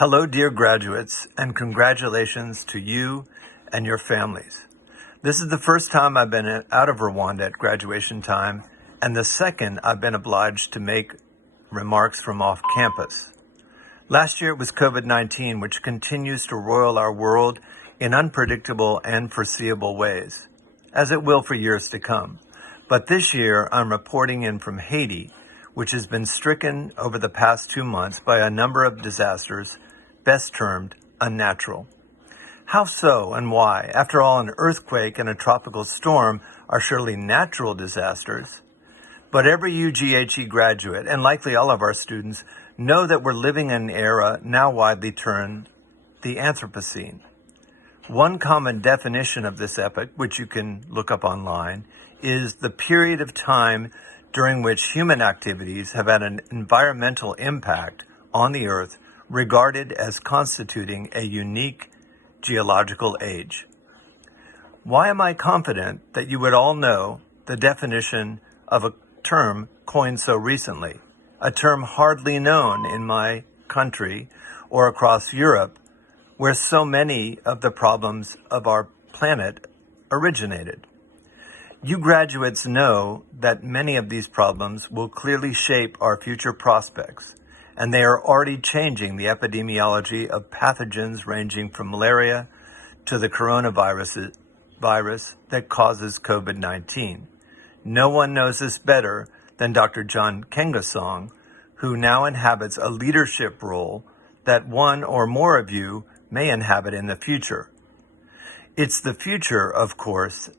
Hello, dear graduates, and congratulations to you and your families. This is the first time I've been out of Rwanda at graduation time, and the second I've been obliged to make remarks from off campus. Last year it was COVID-19, which continues to roil our world in unpredictable and foreseeable ways, as it will for years to come. But this year I'm reporting in from Haiti, which has been stricken over the past 2 months by a number of disasters, best termed unnatural. How so and why? After all, an earthquake and a tropical storm are surely natural disasters. But every UGHE graduate, and likely all of our students, know that we're living in an era now widely termed the Anthropocene. One common definition of this epoch, which you can look up online, is the period of time during which human activities have had an environmental impact on the Earth regarded as constituting a unique geological age. Why am I confident that you would all know the definition of a term coined so recently, a term hardly known in my country or across Europe, where so many of the problems of our planet originated? You graduates know that many of these problems will clearly shape our future prospects, and they are already changing the epidemiology of pathogens ranging from malaria to the coronavirus that causes COVID-19. No one knows this better than Dr. John Kengasong, who now inhabits a leadership role that one or more of you may inhabit in the future. It's the future, of course,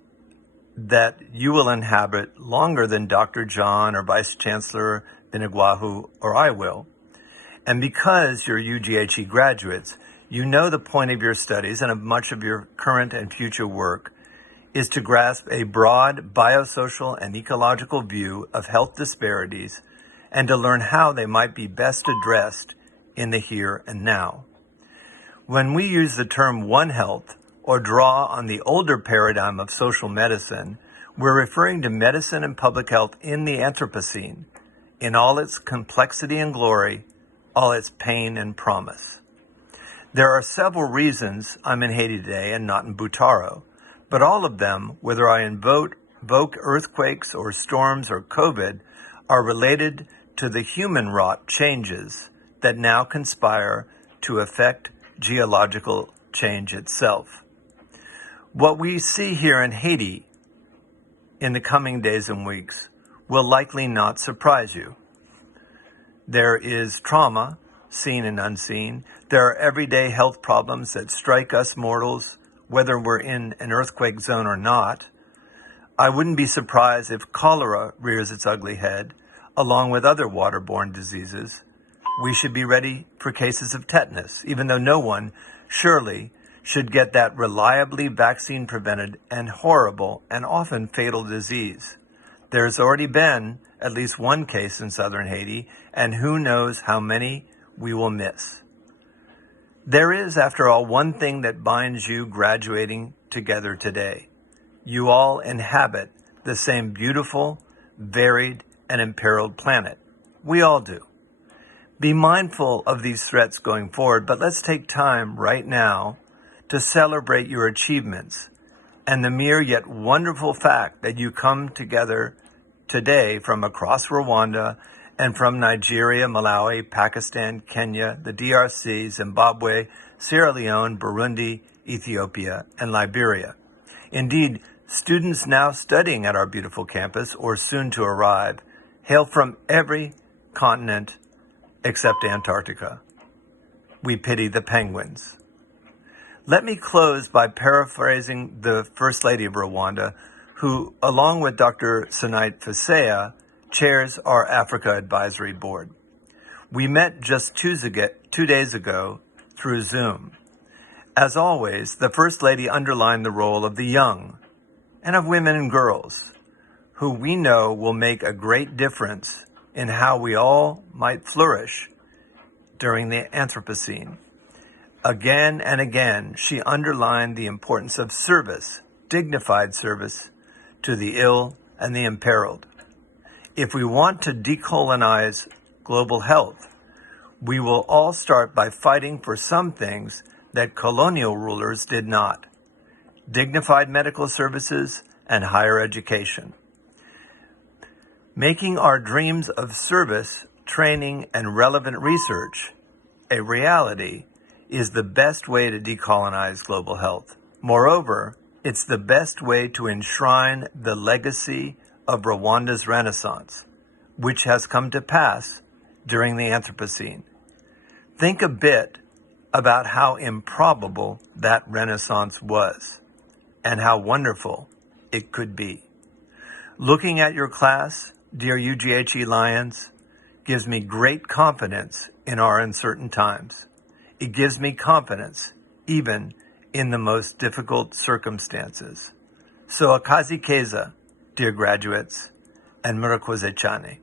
that you will inhabit longer than Dr. John or Vice Chancellor Binagwahu or I will. And because you're UGHE graduates, you know the point of your studies and of much of your current and future work is to grasp a broad biosocial and ecological view of health disparities and to learn how they might be best addressed in the here and now. When we use the term One Health, or draw on the older paradigm of social medicine, we're referring to medicine and public health in the Anthropocene, in all its complexity and glory, all its pain and promise. There are several reasons I'm in Haiti today and not in Butaro, but all of them, whether I invoke earthquakes or storms or COVID, are related to the human-wrought changes that now conspire to affect geological change itself. What we see here in Haiti in the coming days and weeks will likely not surprise you. There is trauma, seen and unseen. There are everyday health problems that strike us mortals, whether we're in an earthquake zone or not. I wouldn't be surprised if cholera rears its ugly head, along with other waterborne diseases. We should be ready for cases of tetanus, even though no one, surely, should get that reliably vaccine-prevented and horrible and often fatal disease. There's already been at least one case in southern Haiti, and who knows how many we will miss. There is, after all, one thing that binds you graduating together today. You all inhabit the same beautiful, varied, and imperiled planet. We all do. Be mindful of these threats going forward, but let's take time right now to celebrate your achievements and the mere yet wonderful fact that you come together today from across Rwanda and from Nigeria, Malawi, Pakistan, Kenya, the DRC, Zimbabwe, Sierra Leone, Burundi, Ethiopia, and Liberia. Indeed, students now studying at our beautiful campus or soon to arrive hail from every continent except Antarctica. We pity the penguins. Let me close by paraphrasing the First Lady of Rwanda, who, along with Dr. Sunait Fasea, chairs our Africa Advisory Board. We met just 2 days ago through Zoom. As always, the First Lady underlined the role of the young and of women and girls, who we know will make a great difference in how we all might flourish during the Anthropocene. Again and again, she underlined the importance of service, dignified service, to the ill and the imperiled. If we want to decolonize global health, We will all start by fighting for some things that colonial rulers did not: dignified medical services and higher education. Making our dreams of service, training, and relevant research a reality is the best way to decolonize global health. Moreover, it's the best way to enshrine the legacy of Rwanda's Renaissance, which has come to pass during the Anthropocene. Think a bit about how improbable that Renaissance was and how wonderful it could be. Looking at your class, dear UGHE Lions, gives me great confidence in our uncertain times. It gives me confidence even in the most difficult circumstances. So akazi keza, dear graduates, and murakoze chane.